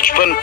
55,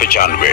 95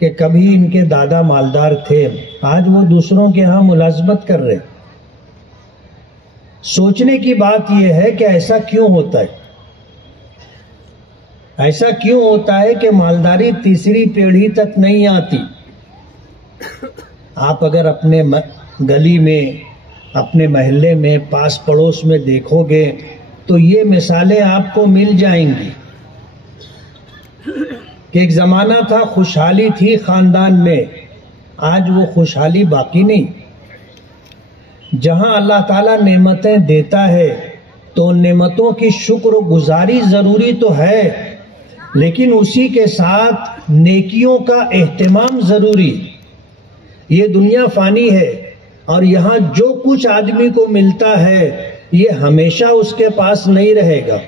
کہ کبھی ان کے دادا مالدار تھے، آج وہ دوسروں کے ہاں ملازمت کر رہے۔ سوچنے کی بات یہ ہے کہ ایسا کیوں ہوتا ہے؟ ایسا کیوں ہوتا ہے کہ مالداری تیسری پیڑھی تک نہیں آتی؟ آپ اگر اپنے گلی میں، اپنے محلے میں، پاس پڑوس میں دیکھو گے تو یہ مثالیں آپ کو مل جائیں گی کہ ایک زمانہ تھا، خوشحالی تھی خاندان میں، آج وہ خوشحالی باقی نہیں۔ جہاں اللہ تعالیٰ نعمتیں دیتا ہے تو ان نعمتوں کی شکر و گزاری ضروری تو ہے، لیکن اسی کے ساتھ نیکیوں کا اہتمام ضروری۔ یہ دنیا فانی ہے اور یہاں جو کچھ آدمی کو ملتا ہے یہ ہمیشہ اس کے پاس نہیں رہے گا۔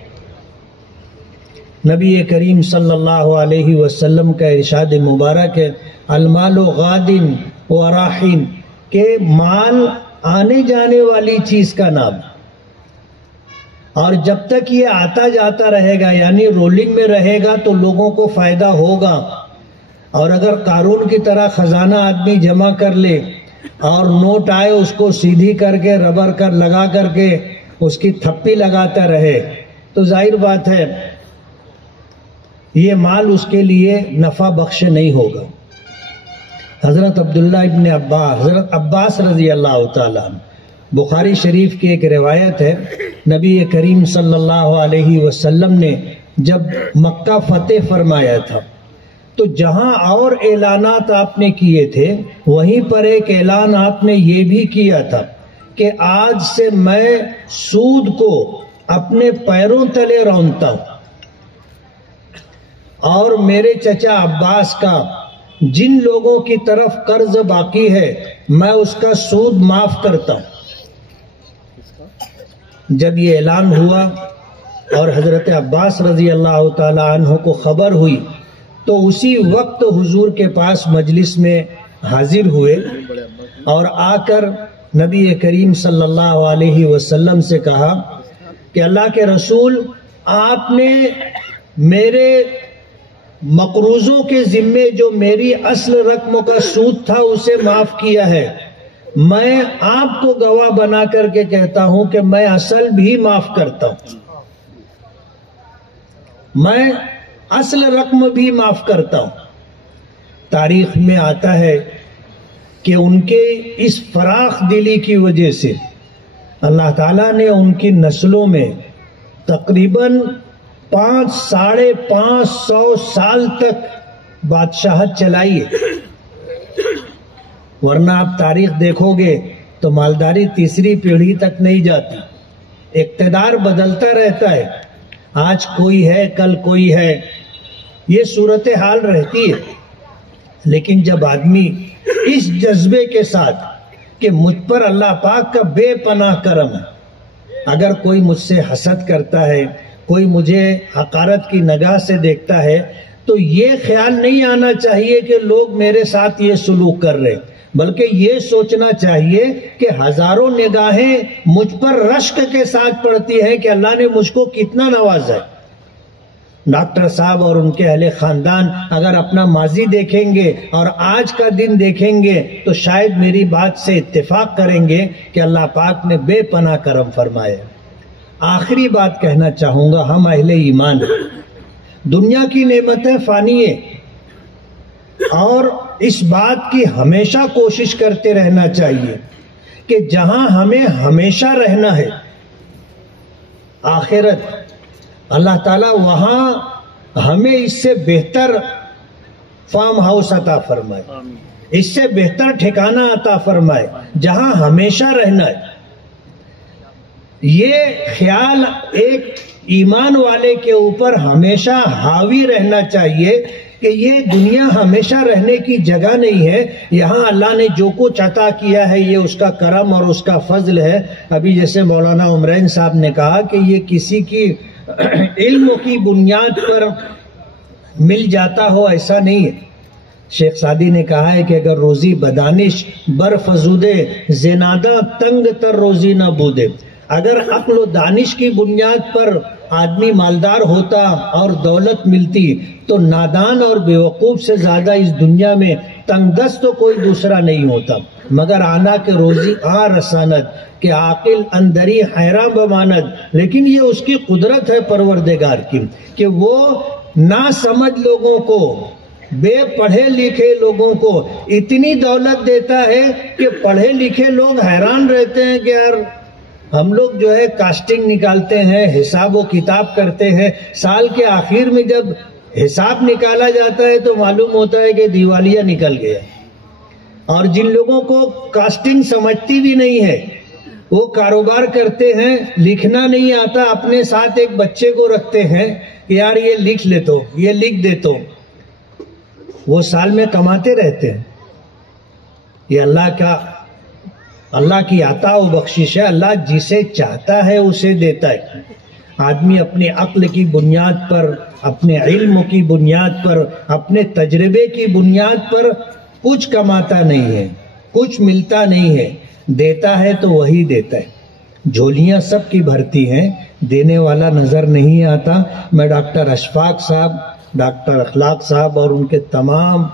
نبی کریم صلی اللہ علیہ وسلم کا ارشاد مبارک ہے، المال غادن و راحین، کہ مال آنے جانے والی چیز کا نام، اور جب تک یہ آتا جاتا رہے گا، یعنی رولنگ میں رہے گا، تو لوگوں کو فائدہ ہوگا۔ اور اگر قارون کی طرح خزانہ آدمی جمع کر لے اور نوٹ آئے اس کو سیدھی کر کے ربر کر لگا کر کے اس کی تھپی لگاتا رہے تو ظاہر بات ہے یہ مال اس کے لیے نفع بخش نہیں ہوگا۔ حضرت عبداللہ ابن عباس، حضرت عباس رضی اللہ تعالیٰ عنہ، بخاری شریف کی ایک روایت ہے، نبی کریم صلی اللہ علیہ وسلم نے جب مکہ فتح فرمایا تھا تو جہاں اور اعلانات آپ نے کیے تھے وہیں پر ایک اعلان آپ نے یہ بھی کیا تھا کہ آج سے میں سود کو اپنے پیروں تلے رونتا ہوں، اور میرے چچا عباس کا جن لوگوں کی طرف قرض باقی ہے میں اس کا سود معاف کرتا ہوں۔ جب یہ اعلان ہوا اور حضرت عباس رضی اللہ تعالی عنہ کو خبر ہوئی تو اسی وقت حضور کے پاس مجلس میں حاضر ہوئے اور آ کر نبی کریم صلی اللہ علیہ وسلم سے کہا کہ اللہ کے رسول، آپ نے میرے مقروضوں کے ذمے جو میری اصل رقم کا سود تھا اسے معاف کیا ہے، میں آپ کو گواہ بنا کر کے کہتا ہوں کہ میں اصل بھی معاف کرتا ہوں، میں اصل رقم بھی معاف کرتا ہوں۔ تاریخ میں آتا ہے کہ ان کے اس فراخ دلی کی وجہ سے اللہ تعالیٰ نے ان کی نسلوں میں تقریباً 500-550 سال تک بادشاہت چلائی ہے، ورنہ آپ تاریخ دیکھو گے تو مالداری تیسری پیڑھی تک نہیں جاتی، اقتدار بدلتا رہتا ہے، آج کوئی ہے کل کوئی ہے، یہ صورتحال رہتی ہے۔ لیکن جب آدمی اس جذبے کے ساتھ کہ مجھ پر اللہ پاک کا بے پناہ کرم ہے، اگر کوئی مجھ سے حسد کرتا ہے، کوئی مجھے حقارت کی نگاہ سے دیکھتا ہے، تو یہ خیال نہیں آنا چاہیے کہ لوگ میرے ساتھ یہ سلوک کر رہے، بلکہ یہ سوچنا چاہیے کہ ہزاروں نگاہیں مجھ پر رشک کے ساتھ پڑتی ہیں کہ اللہ نے مجھ کو کتنا نوازا ہے۔ ڈاکٹر صاحب اور ان کے اہل خاندان اگر اپنا ماضی دیکھیں گے اور آج کا دن دیکھیں گے تو شاید میری بات سے اتفاق کریں گے کہ اللہ پاک نے بے پناہ کرم فرمایا۔ آخری بات کہنا چاہوں گا، ہم اہل ایمان دنیا کی نعمتیں فانی ہیں اور اس بات کی ہمیشہ کوشش کرتے رہنا چاہیے کہ جہاں ہمیں ہمیشہ رہنا ہے آخرت، اللہ تعالیٰ وہاں ہمیں اس سے بہتر فارم ہاؤس عطا فرمائے، اس سے بہتر ٹھکانہ عطا فرمائے جہاں ہمیشہ رہنا ہے۔ یہ خیال ایک ایمان والے کے اوپر ہمیشہ حاوی رہنا چاہیے کہ یہ دنیا ہمیشہ رہنے کی جگہ نہیں ہے، یہاں اللہ نے جو کچھ عطا کیا ہے یہ اس کا کرم اور اس کا فضل ہے۔ ابھی جیسے مولانا عمرین صاحب نے کہا کہ یہ کسی کی علم کی بنیاد پر مل جاتا ہو، ایسا نہیں ہے۔ شیخ سعدی نے کہا ہے کہ اگر روزی بدانش برفزودے زنادہ تنگ تر روزی نہ بودے، اگر عقل و دانش کی بنیاد پر آدمی مالدار ہوتا اور دولت ملتی تو نادان اور بیوقوف سے زیادہ اس دنیا میں تنگ دست تو کوئی دوسرا نہیں ہوتا، مگر آنا کے روزی رساند کہ عاقل اندری حیراں بماند. لیکن یہ اس کی قدرت ہے پروردگار کی کہ وہ نہ سمجھ لوگوں کو، بے پڑھے لکھے لوگوں کو اتنی دولت دیتا ہے کہ پڑھے لکھے لوگ حیران رہتے ہیں کہ یار ہم لوگ جو ہے کاسٹنگ نکالتے ہیں، حساب و کتاب کرتے ہیں، سال کے آخر میں جب حساب نکالا جاتا ہے تو معلوم ہوتا ہے کہ دیوالیہ نکل گیا. اور جن لوگوں کو کاسٹنگ سمجھتی بھی نہیں ہے وہ کاروبار کرتے ہیں، لکھنا نہیں آتا، اپنے ساتھ ایک بچے کو رکھتے ہیں کہ یار یہ لکھ لے تو، یہ لکھ دے تو، وہ سال میں کماتے رہتے ہیں. یہ اللہ کی عطا و بخشش ہے. اللہ جسے چاہتا ہے اسے دیتا ہے. آدمی اپنے عقل کی بنیاد پر، اپنے علم کی بنیاد پر، اپنے تجربے کی بنیاد پر کچھ کماتا نہیں ہے، کچھ ملتا نہیں ہے. دیتا ہے تو وہی دیتا ہے. جھولیاں سب کی بھرتی ہیں، دینے والا نظر نہیں آتا. میں ڈاکٹر اشفاق صاحب، ڈاکٹر اخلاق صاحب اور ان کے تمام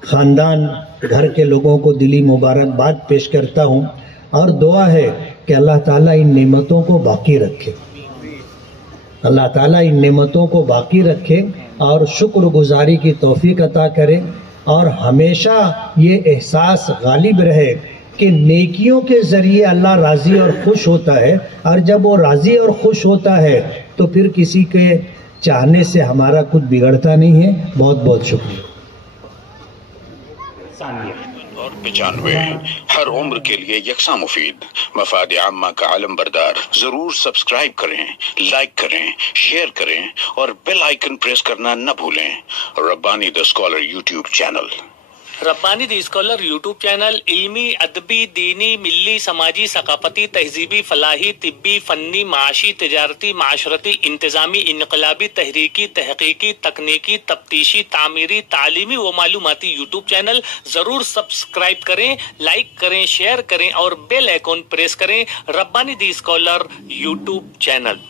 خاندان گھر کے لوگوں کو دلی مبارکباد پیش کرتا ہوں اور دعا ہے کہ اللہ تعالیٰ ان نعمتوں کو باقی رکھے، اللہ تعالیٰ ان نعمتوں کو باقی رکھے اور شکر گزاری کی توفیق عطا کرے. اور ہمیشہ یہ احساس غالب رہے کہ نیکیوں کے ذریعے اللہ راضی اور خوش ہوتا ہے، اور جب وہ راضی اور خوش ہوتا ہے تو پھر کسی کے چاہنے سے ہمارا کچھ بگڑتا نہیں ہے. بہت بہت شکریہ. اور 95 ہر عمر کے لیے یکساں مفید، مفاد عامہ کا علم بردار. ضرور سبسکرائب کریں، لائک کریں، شیئر کریں اور بیل آئیکن پریس کرنا نہ بھولیں. Rabbani the scholar YouTube channel. Rabbani the scholar YouTube channel علمی، ادبی، دینی، ملی، سماجی، ثقافتی، تہذیبی، فلاحی، طبی، فنی، معاشی، تجارتی، معاشرتی، انتظامی، انقلابی، تحریکی، تحقیقی، تکنیکی، تفتیشی، تعمیری، تعلیمی و معلوماتی یوٹیوب چینل. ضرور سبسکرائب کریں، لائک کریں، شیئر کریں اور بیل آئیکن پریس کریں. ربانی دی اسکالر یوٹیوب چینل.